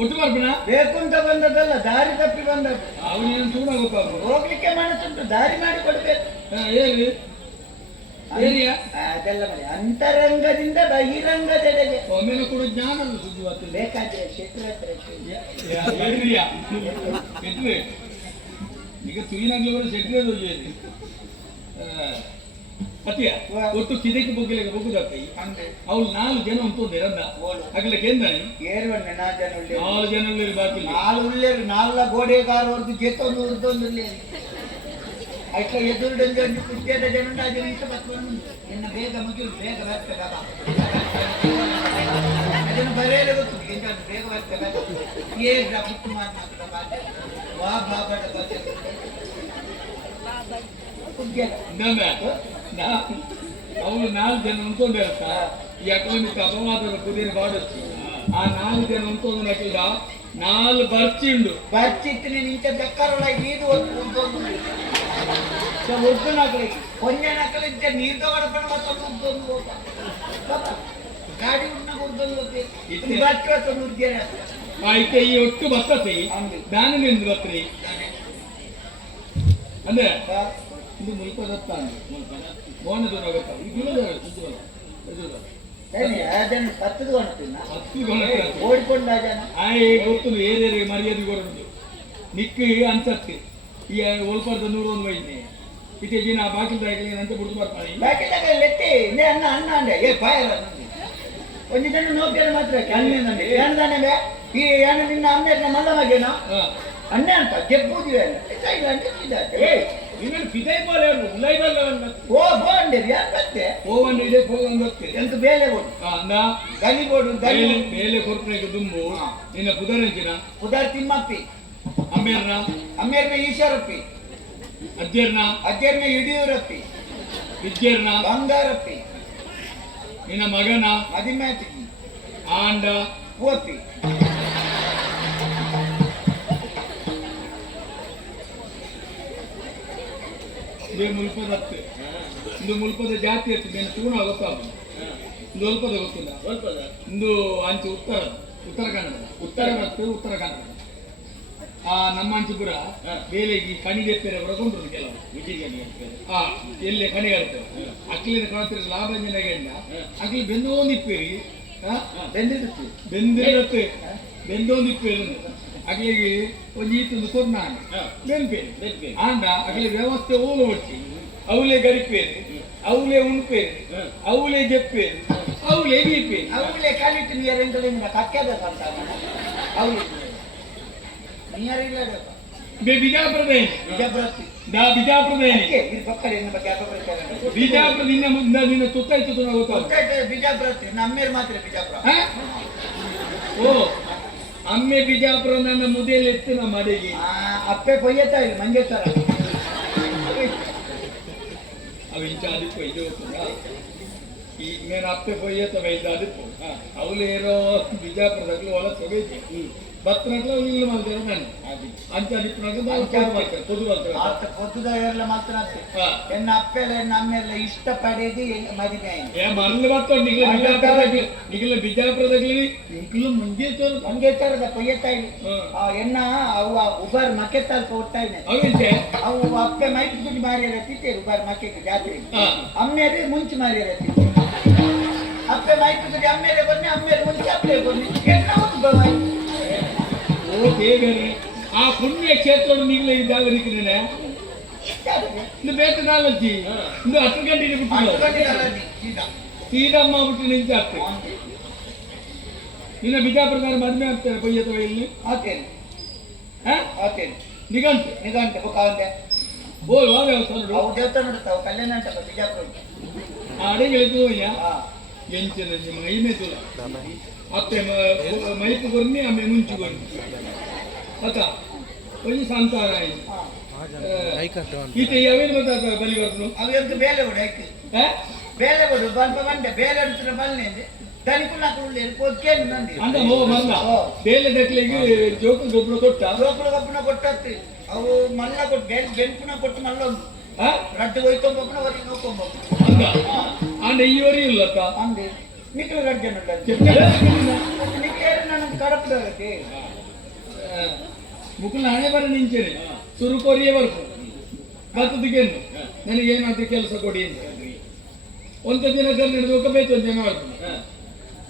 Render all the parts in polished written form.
ಒಟ್ಟು ಬರ್ಬೇಡ ಬೇಕು ಅಂತ ಬಂದದಲ್ಲ, ದಾರಿ ತಪ್ಪಿ ಬಂದದ್ದು. ಅವನೇನು ಸುಮ್ಮನೆ ಗೊತ್ತಾಗ ಹೋಗ್ಲಿಕ್ಕೆ ಮನಸ್ಸುಂಟು, ದಾರಿ ಮಾಡಿ ಕೊಡ್ಬೇಕು. ಹೇಳಿ ಅದೆಲ್ಲ ಮಾಡಿ ಅಂತರಂಗದಿಂದ ಬಹಿರಂಗದೆಡೆಗೆ ಒಮ್ಮೆನೂ ಕೂಡ ಜ್ಞಾನ ಸುದ್ದಿ ಬೇಕಾದ್ರೆ ಶೆಟ್ರ ಹತ್ರ ಈಗ ತುಯಿನಾಗ್ಲಿ ಕೂಡ ಶೆಟ್ರಿ ಅತಿಯ ಒಟ್ಟು ಕಿದಕ್ಕೆ ಬೊಗ್ಗಲಿಗೆ ಬೊಗ್ಗುದಪ್ಪಿ ಅವ್ಳು 4 ಜನ ಅಂತಂದೆ ರಂದ ಅಗಲ ಕೇಂದ್ರಾಣಿ 4 ಜನ ಬಾಕಿ 4 ಗೋಡೆಗಾರವರ್ದು ಜೆತ್ತೊಂದು ಉರ್ದೊಂದು ಅಟ್లా ಎದುರುಡೊಂದು ಕುದ್ದೇದ ಜನ ಅದನ್ನು ಇಷ್ಟ ಬರ್ತವನ್ನು ನಿನ್ನ ಬೇಗ ಮುಗಿಲು ಬೇಗ ಬರ್ತದೆ ಬಾಬಾ ಅದನ್ನು ಬರೆಯಲು ಗೊತ್ತು ಎಂತ ಬೇಗ ಬರ್ತದೆ ಏನ್ ಪುಟ್ಟು ಮಾತನಾಡ್ತದ ಬಾಬಾ ವಾ ಬಾಬಾಡ ಬಗ್ಗೆ ಅವಳು 4 ಜನ ಉಂಟೊಂಡೆ ಇರ್ತ ಈ ಅಕೌಂಟ್ ಅಪವಾದದ ಕುದಿನ ಬಾಡಚ್ಚಿ ಆ 4 ಜನ ಉಂಟೊಂದು ನಕ್ಕಿದ 4 ಬರ್ಚಿಂಡು ಬರ್ಚಿತ್ತಿನ ನಿಂಚ ಬೆಕ್ಕರೊಳ ಇದು ಉರ್ದು ನಕಲಿ ಒಂದೇ ನಕಲಿದ್ದೆ ನೀರು ತಗೊಡಪಣ ಮತ್ತೊಂದು ಉರ್ದು ಗಾಡಿ ಉಣ್ಣ ಉರ್ದೊಂದು ಬರ್ತವತ್ತು ಉರ್ದೇನೆ ಆಯ್ಕೆ ಈ ಒಟ್ಟು ಬರ್ತತಿ ನಾನು ನಿಂದು ಬತ್ರಿ ಅಂದ್ರೆ ಇದು ಮುಲ್ಪದತ್ತ ಮೋನದೂರ ಓಡಿಕೊಂಡ ಗೊತ್ತು ಏರಿಯ ಮರ್ಯಾದೆ ಕೊಡೋದು ನಿಕ್ಕಿ ಅನ್ಸತ್ತೆ ಈ ಒಲ್ಪರ್ದ 101 ವೈದ್ಯ ಇತ್ತೆ ದಿನ ಬಾಕಿಲ್ದಾಗಲಿ ಅಂತ ಬಿಡ್ತು ಬರ್ತಾನೆ ಬಾಕಿಲ್ದಾಗಲಿ ಅನ್ನ ಅನ್ನ ಅಂಡೆ ಏ ಬಾಯಲ್ಲ ಒಂದು ಜನ ನೋಡ್ತಾರೆ ಮಾತ್ರ ಅಣ್ಣೆ ಏನದಾನೆ ಈ ಏನು ನಿನ್ನ ಅಮ್ಮನ ಮಲ್ಲವಾಗೇನೋ ಅಣ್ಣೆ ಅಂತ ಗೆಬ್ಬುದಿವೆ ಇನ್ನೊಂದು ಪಿತೈ ಬೋಲೆ ಉಲ್ಲೈಬಲ್ಲ ಓ ಬೋಂಡಿರಿ ಯಾಕೆ ಓವನ್ ಇದೆ ಹೋಗಂಗ್ ಗೊತ್ತೆ ಎಂತ ಬೇಲೆ ಬೋಡು ಗಲಿ ಬೋಡು ಗಲಿ ಬೇಲೆ ಕೊರ್ಪನೆಗೆ ದುಂಬು ನಿನ್ನ ಪುದರಂಚಿನ ಪುದರ್ ತಿಮ್ಮಪ್ಪಿ ಅಮ್ಮೇರ್ನ ಈಶ್ವರಪ್ಪಿ ಅಜ್ಜರ್ನ ಯಡಿಯೂರಪ್ಪಿ ವಿದ್ಯರ್ನ ಬಂಗಾರಪ್ಪಿ ನಿನ್ನ ಮಗನ ಮದಿಮ್ಯಾತಿ ಆಂಡ ಪೂವಪ್ಪಿ ಇದೇ ಮುಲ್ಪದತ್ತೆ ಇಂದು ಮುಲ್ಪದ ಜಾತಿ ಇರ್ತದೆ ನೀನು ತೂಣ ಗೊತ್ತಾಗ ಇಂದು ಒಲ್ಪದ ಗೊತ್ತಿಲ್ಲ ಇಂದು ಅಂಚೆ ಉತ್ತರ ಕನ್ನಡ ನಮ್ಮ ಅಂಚುಪುರ ಬೇಲೆಗೆ ಕಣಿಗೆಪ್ಪೆರೆ ಬರಕೊಂಡ್ರು ಕೆಲವು ಎಲ್ಲೇ ಕಣಿಗಾಡ್ತೇವೆ ಅಕ್ಲಿನ ಕಳತ್ರ ಲಾಭಂಜನಗಂಡ ಅಕ್ಲಿ ಬೆಂದೋಂದಿಪ್ಪೇರಿ ಬೆಂದೋಂದಿಪ್ಪೇರಿ ಅಕ್ಲಿಗೆ ಒಂದು ಈತೊಂದು ಕೊರ್ನ ಬೆಂಪೇರಿ ಆಂಡ ಅಕ್ಲಿ ವ್ಯವಸ್ಥೆ ಓಲು ಒಟ್ಟಿ ಅವಲೇ ಗರಿಪೇರಿ ಅವಲೇ ಉಣ್ಪೇರಿ ಅವಲೇ ಜಪ್ಪೇರಿ ಅವಲೇ ಬೀಪೇರಿ ಅವಲೇ ಕಲಿತು ನೀರಿಂದ ಕಕ್ಕದ ಅವಲಿ ಬಿಜಾಪುರ ನಿನ್ನ ತುತ್ತಾಯ್ತು ಬಿಜಾಪುರ ನಮ್ಮೇಲೆ ಮಾತ್ರ ಬಿಜಾಪುರ ಓ ಅಮ್ಮೆ ಬಿಜಾಪುರ ನನ್ನ ಮುದೆಯಲ್ಲಿ ಎತ್ತು ನಮ್ಮ ಮನೆಗೆ ಅಪ್ಪೆ ಕೊಯ್ಯತ್ತಾ ಇಲ್ಲ ಮಂಗೆ ತರ ಅವು ಇಂಚ ಅದಕ್ಕೂ ಇದು ಈ ಮೇನ್ ಅಪ್ಪೆ ಕೊಯ್ಯತ್ತ ವೈದ್ಯ ಅದಕ್ಕೂ ಅವಲೇರೋ ಬಿಜಾಪುರದಾಗಲೂ ಒಳ ಸೊಗೈತಿ ಬತ್ತನಟ್ಲ ಇಲ್ಲ ಮಾಡ್ತಾರೆ ನಾನು ಅಂಚ పొద్దుదల మాత్రం ఎన్న అప్పెల ఎన్న అమ్మెల ఇష్టపడేది మదిమే ఏ మరలు బత్త నిగిల బిజాపురదగిలి ఇంకులు ಮಂಗೇತರ ಕೊಯ್ಯತಾಯಿ ಎನ್ನ ಅವು ಉಬರ್ ಮಕೆತಾಲ್ ಕೊಟ್ಟಾಯಿನೆ ಅವು ಅಪ್ಪೆ ಮೈಕ್ ದುಡ್ಡು ಮಾರಿ ರತ್ತಿತ್ತೆ ಉಬರ್ ಮಕೆಗೆ ಜಾತ್ರೆ ಅಮ್ಮೇರೆ ಮುಂಚೆ ಮಾರಿ ರತ್ತಿತ್ತೆ ಅಪ್ಪೆ ಮೈಕ್ ದುಡ್ಡು ಅಮ್ಮೇರೆ ಬನ್ನಿ ಅಮ್ಮೇರೆ ಮುಂಚೆ ಅಪ್ಪೆ ಬನ್ನಿ ಎನ್ನ ಒಂದು ಓ ದೇವರೇ ಆ ಪುಣ್ಯ ಕ್ಷೇತ್ರ ನಿಗಲ ಇದ್ದಾಗ ನಿಕ್ಕಿದ್ದೇನೆ ಇನ್ನು ಬೇಟ ನಾಲಜ್ಜಿ ಇನ್ನು 10 ಗಂಟೆಗೆ ಬಿಟ್ಟು ಸೀದಮ್ಮ ಬಿಟ್ಟು ನಿಂತಾಗ್ತದೆ ಇನ್ನು ಬಿಜಾಪುರದಾರ ಮದುವೆ ಆಗ್ತಾರೆ ಪೊಯ್ಯತವ ಇಲ್ಲಿ ಆತೇನೆ ನಿಗಂಟೆ ಬುಕ್ಕಾವಂತೆ ಬೋಲ್ ವಾ ವ್ಯವಸ್ಥೆ ಅವು ದೇವತ ನೋಡ್ತಾವ ಕಲ್ಯಾಣ ಅಂತ ಬಿಜಾಪುರ ಅಡಿಗಳಿದ್ದು ಎಂಚಿನ ಮೈಮೆ ತುಲ ಅತ್ತೆ ಮೈಪು ಕೊರ್ನಿ ಆಮೇಲೆ ಮುಂಚು ಕೊರ್ನಿ ಅತ್ತ ಒಂದು ಸಂತಾನ ಈತ ಯಾವೇನು ಗೊತ್ತಾಗ್ತದೆ ಬಲಿ ಬರ್ತನು ಅವೆಂತ ಬೇಲೆ ಬಿಡು ಬೇಲೆ ಬಿಡು ಬಂದ ಬಂದೆ ಬೇಲೆ ಇಡ್ತಾರೆ ಬಲ್ನೆ దానికి నాకు వెళ్ళిపోతే అంత ఓ మళ్ళ ಬೇಲೆ ದಕ್ಲಿಗೆ ಜೋಕು ಗೊಬ್ಬರ ಕೊಟ್ಟ లోపల కప్పున కొట్టత్తి అవు మళ్ళా కొట్టు గెలుపున కొట్టు మళ్ళీ రడ్డు పోయితో పప్పున వరి నోకొమ్మ ಅಂದ ಆ ನೆಯ್ಯೋರಿ ಇಲ್ಲತ್ತ అంది నీకు రడ్డు నీకు ఏడు నన్ను కడపడానికి ಮುಕ್ಕಳ ಹಣೆ ಬರ ನಿಂಚೇನೆ ಸುರು ಕೊರಿಯವರೆಗೂ ಬರ್ತದಿಗೆನ್ನು ನನಗೇನಾದ್ರು ಕೆಲಸ ಕೊಡಿ ಅಂತ ಒಂದು ದಿನ ಕರ್ನಾಟಕ ಹೋಗಬೇಕು ಅಂತ ಜನ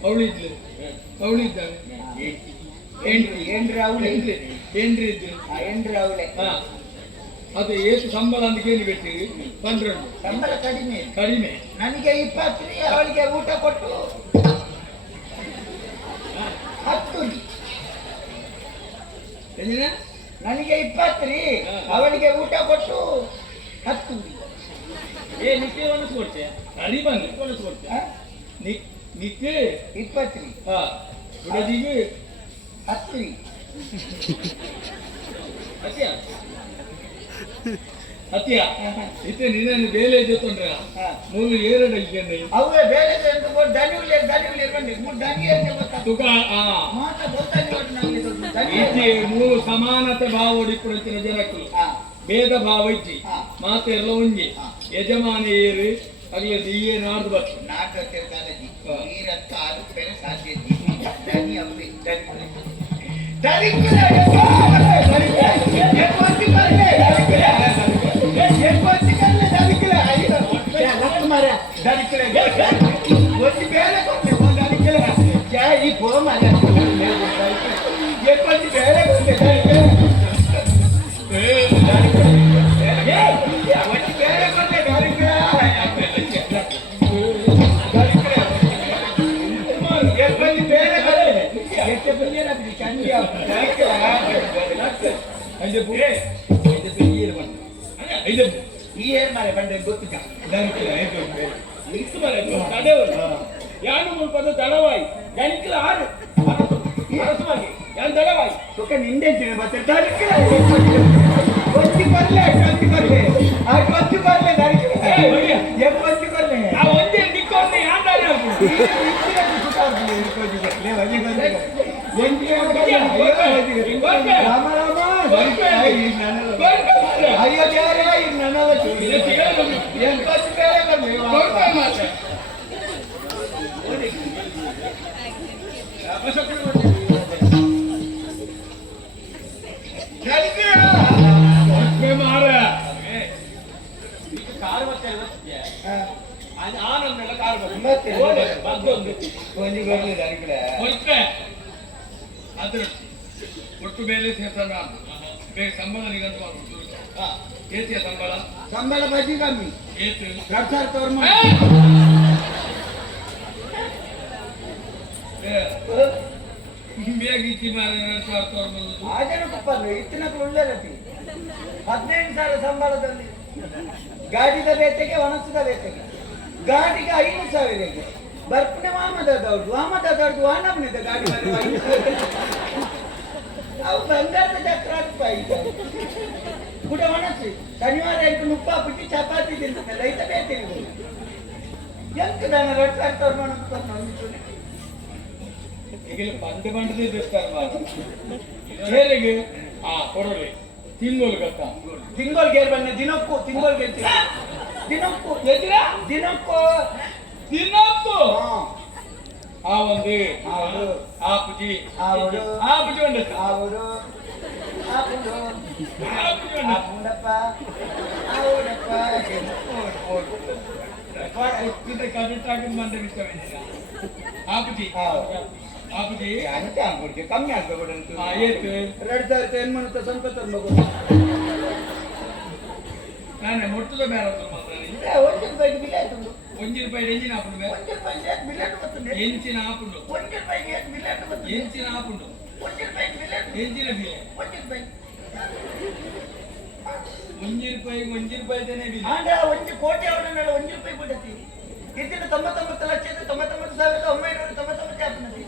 ಅವಳಿದ್ದಾಳೆ ಏನ್ರಿ ಅವಳೆ ಏನ್ರಿ ಇದ್ರು ಏನ್ರಿ ಅವಳೆ ಅದು ಏಸು ಸಂಬಳ ಅಂತ ಕೇಳಿಬಿಟ್ಟಿವಿ 12 ಸಂಬಳ ಕಡಿಮೆ ನನಗೆ 20 ಅವಳಿಗೆ ಊಟ ಕೊಟ್ಟು 10 ನನಗೆ 20 ಅವಳಿಗೆ ಊಟ ಕೊಟ್ಟು 10 ನಿಕ್ಕೆ ಒಂದು ಕೊಡ್ತೀಯ ಅಡಿ ಬಂದು ಒಂದು ಕೊಡ್ತೀಯ ನಿಕ್ಕೆ 20 ಹುಡುಗಿಗೆ 10 ಅತ್ಯ ಇತ್ತೆ ನಿನ್ನ ಬೇಲೆ ಜೊತೆ ಮೂರು ಏರಡ ಇದ್ದೇನೆ ಅವೇ ಬೇಲೆ ಧನಿಗಳು ಬಂದಿ ಮೂರು ಧನಿ ತುಕ ಮಾತ ಗೊತ್ತಾಗಿ ಇತ್ತೆ ಮೂರು ಸಮಾನತೆ ಭಾವ ಒಡಿಪುಡಿನ ಜನಕ್ಕೂ ಭೇದ ಭಾವ ಇಜ್ಜಿ ಮಾತೆಲ್ಲ ಒಂಜಿ ಯಜಮಾನ ಏರು ಅಗಲ ದಿಯೇ ನಾಡ್ದು ಬರ್ತದೆ ನಾಡ್ದು ಕಾಲೇಜಿ ನೀರತ್ತ ಆರು ಬೇರೆ ಸಾಧ್ಯ ಧನಿ ಅಮ್ಮಿ ದಳವಾಯಿ ಆರು ದಳವಾಯಿ ನಿಂದೆ ಕೊಚ್ಚಿ ಬರ್ಲೆ ಕೊಚ್ಚಿ ಬರ್ಲೆ ಕೊಚ್ಚಿ ಬರ್ಲೆ ಕೊಚ್ಚಿ ಬರ್ಲೆ ಒಂದೇ ನಿಕ್ಕೊಂಡೆ ಯಾರು ಅಯ್ಯೋ ನನ್ನ ಒಟ್ಟು ಬೇರೆ ಸೇರ್ತಾನ ಸಂಬಳ ನಿಗಂತ ಏತಿಯ ಸಂಬಳ ಬಜ್ಜಿ ಕಮ್ಮಿ ಏತು 2000 ತೋರ್ ಬೇಗಿಚ್ಚಿ ಮಾರೆ 2000 ತೋರ್ ಬಂದು ಆಜನ ತಪ್ಪಲ್ಲ ಇತ್ತಿನಕ್ಕೆ ಒಳ್ಳೆರತಿ 15000 ಸಂಬಳದಲ್ಲಿ ಗಾಡಿದ ಬೇತೆಗೆ ಒಣಸದ ಬೇತೆಗೆ ಗಾಡಿಗೆ 5000 ಬರ್ಪಣೆ ವಾಮದವ್ರದ್ದು ವಾನಮ್ಮನಿದೆ ಗಾಡಿ ಅವು ಬಂಗಾರದ ಚಕ್ರ ಕೂಡ ಒಣಸಿ ಶನಿವಾರ ಎಂಟು ಮುಪ್ಪ ಬಿಟ್ಟು ಚಪಾತಿ ತಿಂತ ರೈತ ಬೇತೇನೆ ಎಂತ ನಾನು 2000 ತೋರ್ ಈಗ ಬಂಡದೇ ಬೇಸ್ತಾರ ಹೇರಿಗೆ ಕೊಡಲಿ ತಿಂಗೋಲ್ ಗತ್ತ ತಿಂಗೋಲ್ಗೆ ಬನ್ನಿ ದಿನಕ್ಕೂ ತಿಂಗೋಲ್ಗೆ ದಿನಕ್ಕೂ ದಿನಕ್ಕೂ ಆ ಒಂದು ಆ ಪುಜಿ ಉಂಡ ಅವರು ಕರೆಕ್ಟಾಗಿ ಮಂದ ವಿಷಯ ಆಪುಜಿ ಅಂತ ಅನ್ಕೊಡ್ತೀವಿ ಕಮ್ಮಿ ಆಗ್ಬೇಕು ಏತು 2000 ಏನ್ ಮಾಡುತ್ತ ಸಂಕಟ ನಾನೇ ಮೊಟ್ಟದ ಬೇರೆ ₹1 ಎಂಜಿನ ಆಪುಂಡು ಎಂಚಿನ ಆಪುಂಡು ಎಂಚಿನ ಆಪುಂಡು ಎಂಚಿನ ಬಿಲೆ ₹1 ದೇನೆ ಬಿಲೆ ಒಂದು ಕೋಟಿ ಅವರನ್ನೆಲ್ಲ ₹1 ಕೊಡತಿ ಇದ್ದಿನ 99,99,999 ಆಪುನತಿ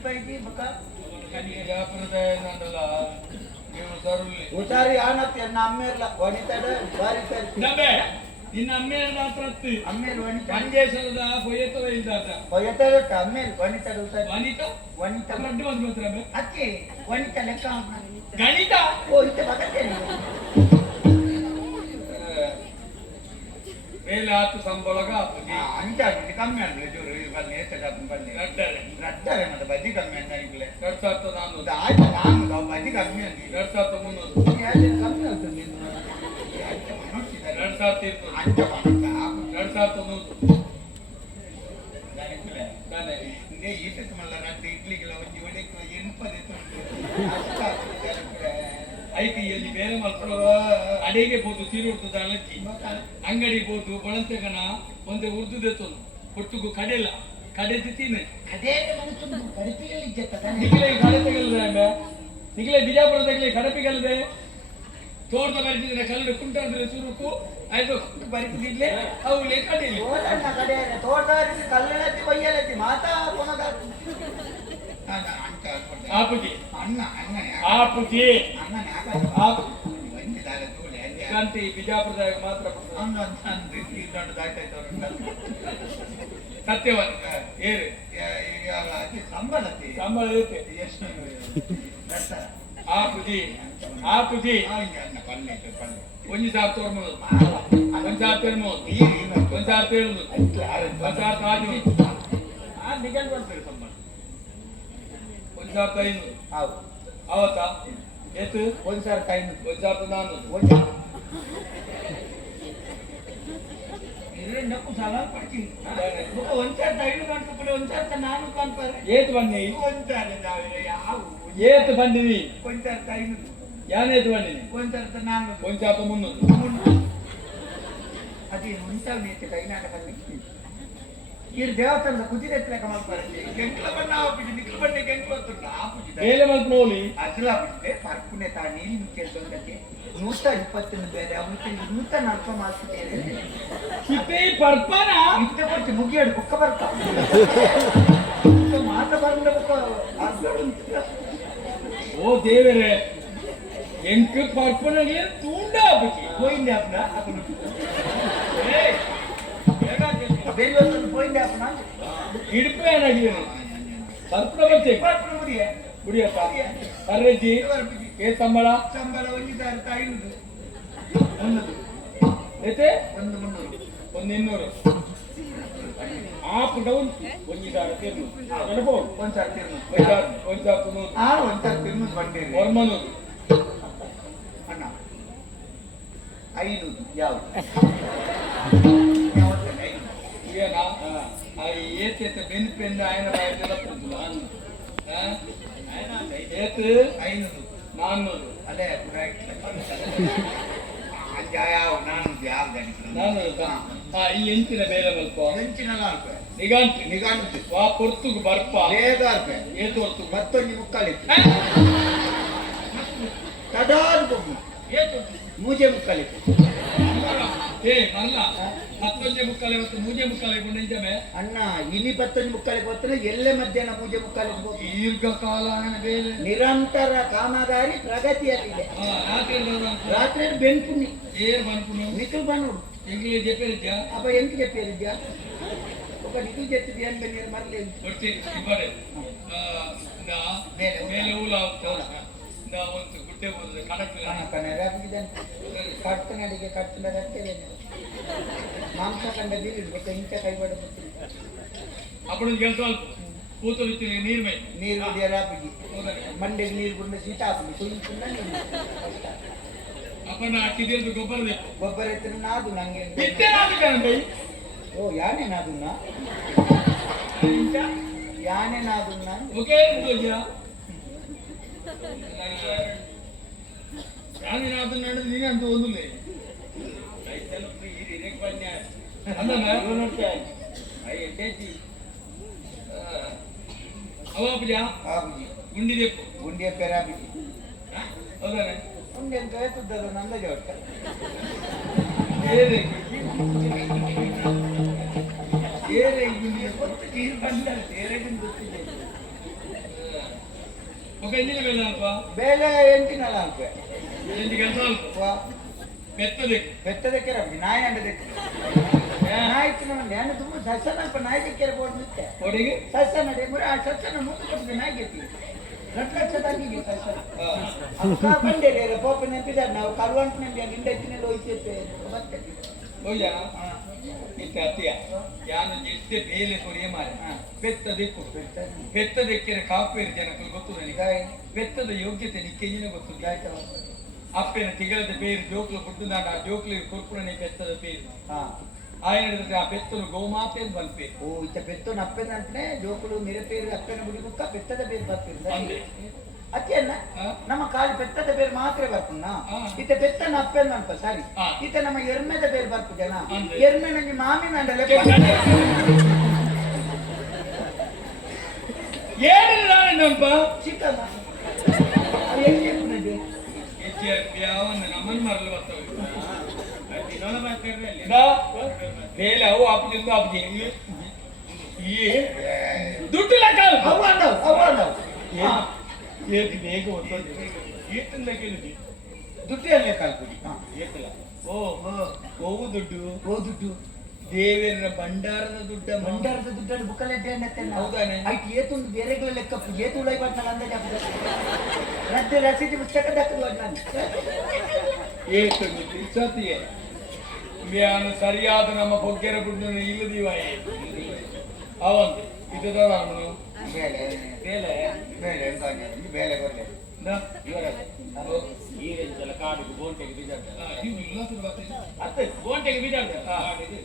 ₹1 ಬಕ ವ್ಯಾಪಾರದ ಏನಲ್ಲ ನೀವು ಸರುಲಿ ಉಸಾರಿ ಆನತ್ ಎನ್ನ ಅಮ್ಮೆರ್ಲ ವನಿತಾಡ ಬಾರಿ ಸರಿ ನಿನ್ನ ಅಮ್ಮೆಯ ಮಾತ್ರ ಅಮ್ಮೇಲೆ ವನಿತ ಮಂಜೇಶ್ವರದ ಪೊಯ್ಯತ್ತವ ಇಲ್ದಾತ ಹೊಯ್ಯತೊಟ್ಟ ಅಮ್ಮೇಲೆ ವನಿತ ವನಿತ ವನಿತ ಬ್ಲಡ್ ಬಂದು ಮಾತ್ರ ಅಕ್ಕೆ ವನಿತ ಲೆಕ್ಕ ಗಣಿತ ಓ ಇತ್ತೆ ಬಗತ್ತೇನೆ ಮೇಲೆ ಆತು ಸಂಬಳಗ ಅಂಚ ಕಮ್ಮಿ ಅಂದ್ರೆ ಜೋರು ಬನ್ನಿ ಬನ್ನಿ ರಡ್ಡರೆ ಮತ್ತೆ ಬಜ್ಜಿ ಕಮ್ಮಿ ಅಂತ ಈಗಲೇ 2400 ಆಯ್ತು ನಾನು ಬಜ್ಜಿ ಕಮ್ಮಿ ಅಂತ 2300 ಕಮ್ಮಿ ಆಗ್ತದೆ ನೀನು 2200 ಅಂಚ ಬಂತ 2200 ತಾನೆ ಈಟಕ್ಕೆ ಮಲ್ಲ ರಡ್ಡ ಇಡ್ಲಿಗೆಲ್ಲ ಒಂದು ಒಡೆಕ್ಕೆ ಎನ್ಪದೆ ಐಕಿಯಲ್ಲಿ ಬೇರೆ ಮಕ್ಕಳು ಅಡಿಗೆ ಬೋದು ತೀರು ಉಡ್ತದ ಅಲಕ್ಕಿ ಅಂಗಡಿ ಬೋದು ಬಳಂತೆಗನ ಒಂದೇ ಉರ್ದು ದೇತನು ಒಟ್ಟಿಗೂ ಕಡೆಲ್ಲ ಕಡೆ ತಿತ್ತೀನಿ ಅದೇ ಕಡಿಪಿಯಲ್ಲಿ ನಿಖಿಲೆ ಕಡೆ ತೆಗಲ್ದೆ ನಿಖಿಲೆ ಬಿಜಾಪುರ ತೆಗಲಿ ಕಡಪಿಗಲ್ದೆ ತೋಟದ ಬರಿತಿದ್ರೆ ಕಲ್ಲು ಕುಂಟಾದ್ರೆ ಚುರುಕು ಆಯ್ತು ಬರಿತಿದ್ಲೆ ಅವಳೆ ಕಡೆಯಲ್ಲಿ ಕಡೆ ತೋಟದಾರಿ ಕಲ್ಲೆಳತಿ ಒಯ್ಯಲತಿ ಮಾತಾ ಕೊನದ ಆಪುಜಿ ಅಣ್ಣ ಅಣ್ಣ ಆಪುಜಿ ಅಣ್ಣನ ಬಂದಿದ್ದಾರೆ ತೋಳೆ ಕಾಂತಿ ಬಿಜಾಪುರದಾಗ ಮಾತ್ರ ಅಣ್ಣ ಅಂದ್ರೆ ಈ ದೊಡ್ಡ ದಾಟಾಯ್ತವ್ರ ಸತ್ಯವಾದ ಏರು ಸಂಬಳತಿ ಸಂಬಳ ಇರುತ್ತೆ ಎಷ್ಟು ಆಪುಜಿ ಆಪುಜಿ ಅಣ್ಣ ಪಲ್ಲೆ ಪಲ್ಲೆ 1000 ಅವತ್ತಾ ಎತ್ತು 1400 ನಕ್ಕು ಸಾಲ ಪಡ್ತೀನಿ ಒಂದ್ಸರ್ತ 5 ಗಂಟೆ ಕೂಡ ಒಂದ್ಸರ್ತ 4 ಕಾಣ್ತಾರೆ ಏತ್ ಬನ್ನಿ ಒಂದ್ಸಾರಿ ಯಾವ ಏತ್ ಬಂದಿವಿ ಒಂದ್ಸರ್ತ 5 ಯಾನೇತ್ ಬಂದಿನಿ ಒಂದ್ಸರ್ತ 4 1300 ಅದೇ ಉಂಟಾವ್ ನೀತಿ ಕೈನಾಟಕದಲ್ಲಿ ಈ ದೇವಸ್ಥಾನದ ಕುದಿರೆತ್ತಲೆ ಕಮಲ್ ಬರುತ್ತೆ ಕೆಂಕ್ಲ ಬಣ್ಣ ಆಪಿಜಿ ನಿಕ್ಲ ಬಣ್ಣ ಕೆಂಕ್ಲ ಹೊತ್ತುಂಟು ಆಪುಜಿ ಬೇಲೆ ಮಲ್ಪನೋಲಿ ಅಗ್ಲ ಬಿಟ್ಟಿದೆ ಪರ್ಪುನೆ ತಾ ನೀಲಿ ಮುಖ್ಯಕ್ಕೆ 120 ಬೇರೆ ಅವನಿಗೆ 140 ಮಾರ್ಕ್ಸ್ ಬೇರೆ ಸಿಪೆ ಪರ್ಪನ ಇಂತ ಕೊಟ್ಟು ಮುಗಿಯಾಡು ಬುಕ್ಕ ಬರ್ತಾ ಮಾತ ಬಂದ ಬುಕ್ಕ ಓ ದೇವರೇ ಎಂಕ್ ಪರ್ಪನಗೆ ತೂಂಡ ಆಪುಜಿ ಹೋಯಿಂದ ಅಪ್ಪನ ಅಪ್ಪನ ಬೇರೆ ಒಂದು ಹೋಯಿಂದ ಅಪ್ಪನ ಇಡ್ಪೆ ಏನಾಗಿದೆ ಪರ್ಪನ ಬರ್ತೆ ಪರ್ಪುನ ಮುಡಿಯೇ ಗುಡಿಯಪ್ಪ ಕರ್ರೆಜ್ಜಿ ಏ ಸಂಬಳ ಸಂಬಳ 1500 ಏತೆ ಒಂದು 300 200 ಆಪ್ ಡೌನ್ 1000 ತಿರ್ನು ನೆನಪು ಒಂದ್ಸಲ ತಿರ್ನು 1000 ಆ ಒಂದ್ಸಲ ತಿರ್ನು ಬಂದಿರಿ ಹೊರಮನೂರು ಅಣ್ಣ 500 ಯಾವುದು ಏನ ಏತೇತ ಬೆನ್ ಪೆನ್ ಆಯನ ಬಾಯದೆಲ್ಲ ಪುರುತು ಏತ್ 500 400 ಅದೇ ಯಾವ ನಾನು ಯಾವ ನಾನು ಈ ಎಂಚಿನ ಬೇರೆ ಮಲ್ಪ ಹೆಂಚಿನ 4 ನಿಗಾಂಟಿ ನಿಗಾಂಟಿ ವಾ ಪೊರ್ತುಗು ಬರ್ಪ 5,000 ಏತು ಹೊರ್ತು ಮತ್ತೊಂದು ಮುಕ್ಕಾಲಿತ್ತು ತದಾದ ಏತು ಮೂಜೆ ಮುಕ್ಕಾಲಿತ್ತು ಏ ಮಲ್ಲ 11 ಮುಕ್ಕಾಲೆ ಮತ್ತು ಮೂಜೆ ಮುಕ್ಕಾಲೆ ಕೊಂಡಂಜಮೆ ಅಣ್ಣ ಇಲಿ 11 ಮುಕ್ಕಾಲಿಗೆ ಹೋಗ್ತಾನೆ ಎಲ್ಲೇ ಮಧ್ಯಾಹ್ನ ಮೂಜೆ ಮುಕ್ಕಾಲಿಗೆ ಹೋಗಿ ದೀರ್ಘಕಾಲ ಬೇರೆ ನಿರಂತರ ಕಾಮಗಾರಿ ಪ್ರಗತಿಯಲ್ಲಿದೆ ರಾತ್ರಿ ಬೆನ್ಪುಣ್ಣಿ ಏರ್ ಬಂದ್ಪುನು ನಿಖಿಲ್ ಬಂದು ಎಂಗ್ಲೇ ಜೆಪೇರಿದ್ಯಾ ಅಪ್ಪ ಎಂಟು ಜಪ್ಪಿಯಲ್ಲಿದ್ಯಾ ಒಬ್ಬ ನಿಖಿಲ್ ಜಪ್ಪಿದ ಏನ್ ಬನ್ನಿ ಮರಲಿ ಒಟ್ಟಿ ಇಬ್ಬರೇ ಮೇಲೆ ಊಲ ಒಂದು ಗುಡ್ಡೆ ಹೋದ್ರೆ ಕಣಕ್ಕೆ ಕಟ್ಟನ ಅಡಿಗೆ ಕಟ್ಟಿನ ರಟ್ಟೆ ಮಾಂಸ ಕಂಡ ಬೀಳಿಡ್ಬೇಕು ಇಂಚ ಕೈಬಡ ಅప్పుడు ಕೆಲಸ ಕೂತು ನೀರು ಮೈ ನೀರು ಹೊಡಿಯ ರಾಪಿಗೆ ಮಂಡೆಗೆ ನೀರು ಬಿಡ ಶೀತ ಹಾಕಿ ಸುಳ್ಳ ಅಪ್ಪನ ಅಕ್ಕಿದ್ದು ಗೊಬ್ಬರ ಬೇಕು ಗೊಬ್ಬರ ಎತ್ತಿನ ನಾದು ನಂಗೆ ಓ ಯಾನೆ ನಾದುನ್ನ ಯಾನೆ ನಾದುನ್ನ ಓಕೆ ಯಾನೇನಾದ್ರು ನಡೆದು ನೀನಂತ ಒಂದಿಲ್ಲ ಅವಾಪುಜ ಗುಂಡಿ ಬೇಕು ಗುಂಡಿಯ ಪೆರಾಬಿಜಿ ಹೌದಾನೆ ಗುಂಡಿ ಅಂತ ಹೇಳ್ತದ್ದು ನಂದ ಜೋಟ ಏರೆ ಗುಂಡಿಯ ಕೊಟ್ಟು ನೀರು ಬಂದ ಏರೆಗಿನ ಗೊತ್ತಿದೆ ఒక ఇంజిన్ వెళ్ళాలప్ప ಬೇಲೆ 8 ರೂಪಾಯಿ ಎಂಟು ಕೆಲಸ ಅಲ್ಪ ಬೆತ್ತದಕ್ಕೆ ನಾಯಿ ಅಂಡದಕ್ಕೆ ನಾಯಿ ಇತ್ತು ನಾನು ತುಂಬ ಸಸ್ಯನ ಅಲ್ಪ ನಾಯಿ ತೆಕ್ಕರೆ ಬೋರ್ಡ್ ನಿಂತೆ ಒಡೆಗೆ ಸಸ್ಯ ನಡೆ ಮುರ ಆ ಸಸ್ಯನ ಮುಂದೆ ಕೊಟ್ಟಿದೆ ನಾಯಿ ಗೆತ್ತಿ 2 ಲಕ್ಷದ ಅಂಗಿಗೆ ಸಸ್ಯ ಬಂದೇರಿ ಪೋಪ ನೆನಪಿದ್ದಾರೆ ನಾವು ಕಲ್ವಂಟ್ ನೆಂಬಿ ಗಿಂಡ ಎತ್ತಿನಲ್ಲಿ ಹೋಯ್ತೇವೆ ಬರ್ತೇವೆ ಹೋಯ್ಯ ಇತ್ತೆ ಅತ್ತಿಯ ಯಾನು ಎಷ್ಟೇ ಬೇಲೆ ಕೊರಿಯ ಮಾರೆ ಬೆತ್ತದೆಕ್ಕು ಬೆತ್ತದೆಕ್ಕೆರೆ ಕಾಪೇರಿ ಜನಕ್ಕೆ ಗೊತ್ತು ನನಗೆ ಬೆತ್ತದ ಯೋಗ್ಯತೆ ನಿಕ್ಕೆಜಿನ ಗೊತ್ತು ಅಪ್ಪೇನ ತಿಗಳದ ಬೇರು ಜೋಕ್ಲು ಪುಟ್ಟದಾಂಡ ಆ ಜೋಕ್ಲಿ ಕೊರ್ಪುಣನೆ ಬೆತ್ತದ ಬೇರು ఆయన ఆ పెత్తను గోమాతే అని పంపే ఓ ఇత పెత్తను అప్పేది అంటే జోకులు మిర పేరు అప్పేన గుడి కుక్క పెద్దದ పేరు ಬರ್ತಿಲ್ಲ ಅತ್ತೆ ಅನ್ನ ನಮ್ಮ ಕಾಲಿ ಬೆತ್ತದ ಬೇರು ಮಾತ್ರ ಬರ್ಪುನ್ನ ಇತ ಬೆತ್ತನ ಅಪ್ಪೇನ ಅಂತ ಸರಿ ಇತ ನಮ್ಮ ಎರ್ಮೆದ ಬೇರು ಬರ್ಪು ಜನ ಎರ್ಮೆ ನಂಗೆ ಮಾಮಿನ ಅಂಡಲೆ ಏನಿಲ್ಲ ನನ್ನಪ್ಪ ಚಿಕ್ಕಮ್ಮ ಎಲ್ಲಿ ಎಪ್ಪನದೆ ಯಾವನ್ನ ನಮ್ಮನ್ನ ಮರಲು ಬರ್ತವೆ ಬೇಲೆ ಅವು ಅಪ್ಪದಿಂದ ಅಪ್ಪ ಈ ದುಡ್ಡು ಲೆಕ್ಕ ಏತಿ ಬೇಗ ಒತ್ತೊಂದು ಏತನ ಲೆಕ್ಕ ದುಡ್ಡು ಎಲ್ಲ ಕಾಲ್ಪುಡಿ ಏತಲ್ಲ ಓವು ದುಡ್ಡು ದೇವೇರ ಭಂಡಾರದ ದುಡ್ಡನ್ನು ಬುಕ್ಕಲೆಡ್ಡೆ ಹೌದಾನೆ ಆಯ್ತು ಏತೊಂದು ಬೇರೆಗಳ ಲೆಕ್ಕ ಏತು ಉಳೈ ಬಟ್ನಲ್ಲ ಅಂದ ರದ್ದೆ ರಸೀದಿ ಪುಸ್ತಕ ದಕ್ಕದು ನಾನು ಏತೊಂದು ಸತಿಯೇ ಮ್ಯಾನು ಸರಿಯಾದ ನಮ್ಮ ಬೊಗ್ಗೆರ ಗುಡ್ಡನ್ನು ಇಲ್ಲದಿವಾಯೇ ಅವಂದು ಇದು ನಾನು ಬೇಲೆ ಕೊಡ್ಲೆ ಈರೆಂಚಲ ಕಾಡಿಗೆ ಬೋಂಟೆಗೆ ಬಿದ್ದಾಡ್ತಾರೆ ಬೋಂಟೆಗೆ ಬಿದ್ದಾಡ್ತಾರೆ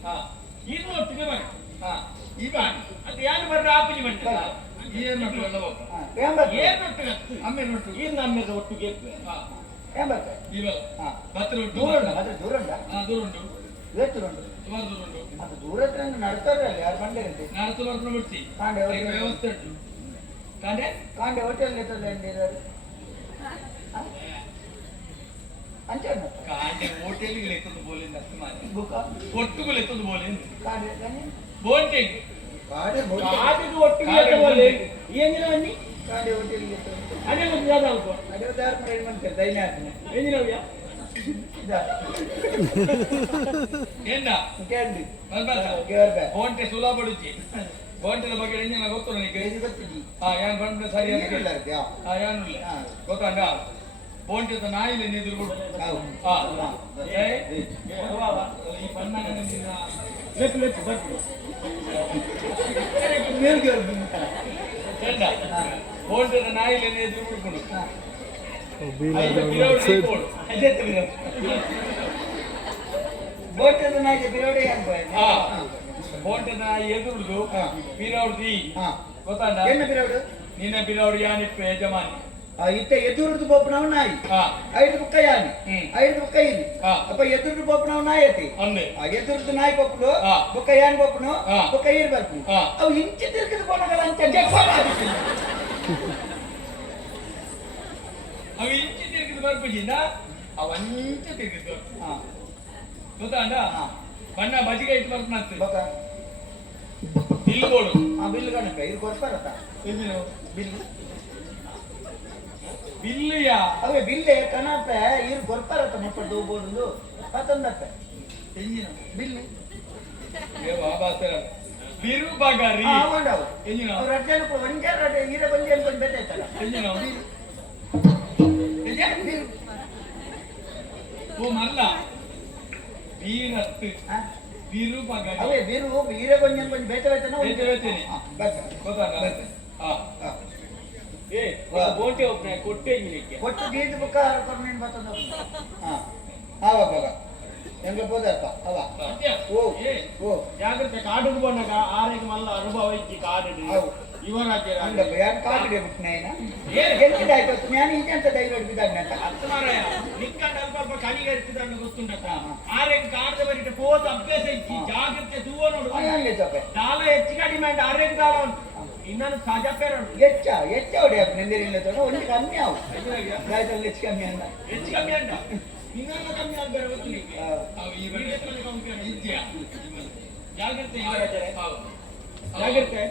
ಇದು ಒಟ್ಟಿಗೆ ಮಾಡಿ ಈಗ ಅದು ಯಾರು ಬರ್ರ ಆಪಿಜಿ ಮಾಡ್ತಾರೆ ಏನು ಏನು ಅಮ್ಮೆ ನೋಟು ಇನ್ನು ಅಮ್ಮೆದ ಒಟ್ಟಿಗೆ ಇವಲ್ಲ ಭತ್ರ ದೂರ ಉಂಟು ದೂರ ಉಂಟು ಇವತ್ತುಂಟು ಸುಮಾರು ದೂರ ಉಂಟು ಅದು ದೂರ ನಡ್ತಾರೆ ಯಾರು ಬಂದಿರುತ್ತೆ ನಾಡ್ತು ಬರ್ಕೊಂಡು ಬಿಡ್ತಿ ಕಾಂಡೆ ವ್ಯವಸ್ಥೆ ಉಂಟು ಕಾಂಡೆ ಕಾಂಡೆ ಹೋಟೆಲ್ ಅಂಚೆ ಕಾಂಡೆ ಹೋಟೆಲ್ಗೆ ಎತ್ತದು ಬೋಲಿಂದ ಬುಕ್ಕ ಒಟ್ಟುಗಳು ಎತ್ತದು ಬೋಲಿಂದ ಕಾಂಡೆ ಬೋಂಟೆಗೆ ಕಾಡೆ ಕಾಡಿಗೆ ಒಟ್ಟಿಗೆ ಏನಿನ ಬನ್ನಿ ಕಾಂಡೆ ಹೋಟೆಲ್ಗೆ ಅದೇ ಒಂದು ಯಾವ್ದು ಅಲ್ಪ ಅದೇ ಉದಾಹರಣೆ ಮಾಡಿ ಮಾಡ್ತಾರೆ ದೈನ್ಯ ಆಗ್ತದೆ ಏನಿನವ್ಯಾ ಏನ ಕ್ಯಾಂಡಿ ಬೋಂಟೆ ಸುಲಭ ಬಡುಜಿ ಬೋಂಟೆದ ಬಗ್ಗೆ ಎಂಜಿನ ಗೊತ್ತು ನನಗೆ ಯಾನ್ ಬಂದ್ರೆ ಸರಿ ಯಾನಿಲ್ಲ ಗೊತ್ತಾಗ ಬೋಂಟೆದ ನಾಯಿಲೆ ಎದುರು ಕೊಡು ಈ ಬಣ್ಣ ಬೋಂಟೆದ ನಾಯಿಲೆ ಎದುರು ಕೊಡ್ಕೊಂಡು ಬೋಟದ ನಾಯಿಗೆ ಬಿರೋಡಿ ಅನ್ಬೋದು ಬೋಂಟದ ಎದುರುದು ಬಿರೌಡ್ದಿ ಗೊತ್ತಾಂಡ ಏನು ಬಿರೋಡು ನಿನ್ನ ಬಿರೌಡು ಯಾನಿಪ್ಪು ಯಜಮಾನಿ ಇತ್ತ ಎದುರುದು ಬೋಪನವ್ ನಾಯಿ 5 ಬುಕ್ಕ ಯಾನಿ 5 ಬುಕ್ಕ ಇಲ್ಲಿ ಅಪ್ಪ ಎದುರುದು ಬೋಪನವ್ ನಾಯಿ ಐತಿ ಅಂದೆ ಎದುರುದು ನಾಯಿ ಬೋಪನು ಬುಕ್ಕ ಯಾನ್ ಬೋಪನು ಬುಕ್ಕ ಈರ್ ಬರ್ಪನು ಅವು ಇಂಚೆ ತಿರ್ಗಿದ ಬೋನಗಳ ಅಂತ ಅವು ಇಂಚೆ ತಿರುಗಿದ ಬರ್ಬಿಟ್ಟಿಂದ ಅವಂಚ ತಿರುಗಿದ ಗೊತ್ತಾಂಡ ಬಣ್ಣ ಬಜಿಗೆ ಇಟ್ಟು ಬರ್ತಾನಂತೆ ಬೊಕ್ಕ ಬಿಲ್ ಬೋರ್ಡು ಬಿಲ್ ಕಣಕ ಇದು ಕೊಡ್ತಾರತ್ತ ಎಲ್ಲಿನು ಬಿಲ್ ಬಿಲ್ಲಿಯಾ ಅವೇ ಬಿಲ್ಲೆ ಕಣಪ್ಪ ಇರು ಕೊಡ್ತಾರತ್ತ ಮಕ್ಕಳು ಬೋರ್ಡು ಮತ್ತೊಂದಪ್ಪ ಎಂಜಿನ ಬಿಲ್ ಬಿರು ಬಗಾರಿ ಅವನವು ಎಂಜಿನ ಅವ್ರ ಅರ್ಜೆಂಟ್ ಒಂಜಾರ ಈರ ಬಂದಿ ಅನ್ಕೊಂಡು ಬೇತಾಯ್ತಲ್ಲ ಎಂಜಿನ ಓ ಮಲ್ಲ ಬೀರತ್ತು ಬಿರು ಬಗಾರಿ ಅವೇ ಬೀರು ಈರ ಬಂದಿ ಅನ್ಕೊಂಡು ಬೇತಾಯ್ತಾನ ಗೊತ್ತಾಗ ಬೋಂಟೆ ಒಬ್ಬನೇ ಕೊಟ್ಟೆ ಇಲ್ಲಿಕ್ಕೆ ಕೊಟ್ಟು ಗೀಟ್ ಬುಕ್ಕ ಕೊರ್ನೇನು ಬರ್ತದ ಆವಾಗ ಹೆಂಗ ಬೋದಪ್ಪ ಅವ ಓ ಓ ಜಾಗ್ರತೆ ಕಾಡು ಬಂದಾಗ ಆರೆಗೆ ಮಲ್ಲ ಅನುಭವ ಇಕ್ಕಿ ಕಾಡು ಯುವರಾಜ್ಯ ಹಂಗಪ್ಪ ಯಾರು ಕಾಡಿಗೆ ಬಿಟ್ನೇನ ಎಂತಿದಾಯ್ತು ನಾನು ಇದೆ ಅಂತ ದೈವ ಬಿದ್ದಾಡ್ನಂತ ಅರ್ಥಮಾರಯ ನಿಕ್ಕಂಡ ಅಲ್ಪ ಕಣಿಗೆ ಇರ್ತಿದ್ದಾನೆ ಗೊತ್ತುಂಟಕ್ಕ ಆರೆಗೆ ಕಾಡದ ಬರೀಟ ಪೋತ ಅಭ್ಯಾಸ ಇಕ್ಕಿ ಜಾಗ್ರತೆ ದೂವ ನೋಡು ಅಲ್ಲಿ ಚೊಪ್ಪೆ ದಾಲ ಹೆಚ್ಚು ಕಡಿಮೆ ಉಂಟು ಆರೆಗೆ ದಾಲ ಉಂಟು ಇನ್ನೊಂದು ಸಜಪೇರ ಉಂಟು ಹೆಚ್ಚ ಹೊಡಿ ನೆಂದಿರಿಲ್ಲ ತೊಗೊಂಡು ಒಂದು ಕಮ್ಮಿ ಅವು ಗಾಯದಲ್ಲಿ ಹೆಚ್ಚು ಕಮ್ಮಿ ಅನ್ನ ಹೆಚ್ಚು ಕಮ್ಮಿ ಅಂಟ ಇನ್ನೊಂದು ಕಮ್ಮಿ ಆಗ್ಬೇಡ ಗೊತ್ತು ನಿಮಗೆ ಜಾಗ್ರತೆ ಜಾಗ್ರತೆ